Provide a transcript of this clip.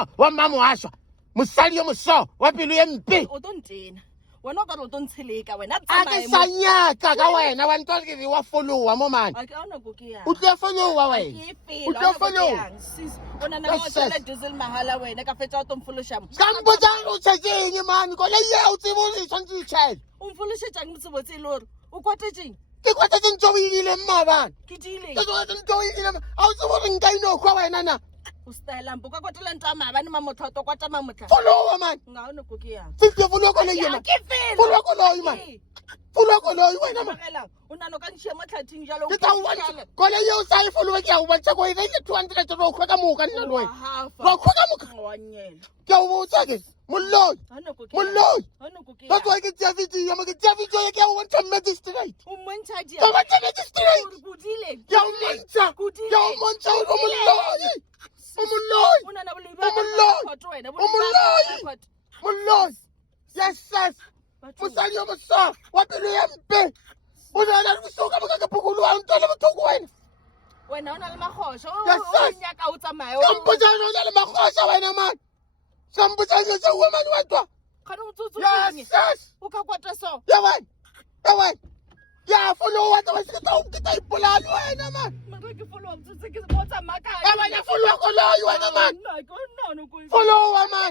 moso wa mmamoashwa mosadi yo moso wa pelo e mpe O don't tena. Wena ka re o tlo ntsheleka wena a ke sa nyaka ka wena wa ntwa ke wa followa mo mane A ke a ona go ke yang. o tlo followa wena Ke o tlo followa Sis, o na na go tshela diesel mahala wena ka fetsa o tlo mfolosha mo. ka mpotsang o tshetseng mane ko le ye o tsebo le tshwantse o tshele O mfoloshetsa ke motsebotse le hore o kwatetseng. ke kwatetse ntse o ile mmabana Ke dile. ke kwatetse ntse o ile a o tsebo re nka ino kwa wena na O style mpo ka kwatela ntwa mabane mamotloto kwata mamotla. followa mane Nga ona go ke yang. fifty followa ko le Ya yena ke fela. followa ko le mane followa ko le wena mane Magela, o nano ka ntšhia mo tlhathing jalo. ke tla o bontsha ko le ye o sa e followa ke a o bontsha ko ile 200 ro khwa ka moka nna le wena ro khwa ka moka wa nyela. ke o botsa ke moloi Ana go ke. moloi Ana go ke. that's why ke tsia video ke tsia video ke a o bontsha magistrate O montsha dia. ke o bontsha magistrate Gore godile. ke a o bontsha ke a o bontsha o moloi o moloi O nana boloi o moloi wena. o moloi moloi yes yes mosadi yo moso wa pelo ya mpe o na le bosoka mo ka phokolo wa ntwa le bothoko wena Wena o na le magosho. Yes, O yes. nyaka o tsamaye. Sampujana o na le magosha wena man sampujana se o man wa twa Kana o tsotso. yes yes O ka kwata so. ya wena ya follow wa twa se ke ta ipolalo wena man Mara ke follow up tsotse ke botsa maka. ya wena follow ko lo wena man Nna ke ona no go. follow man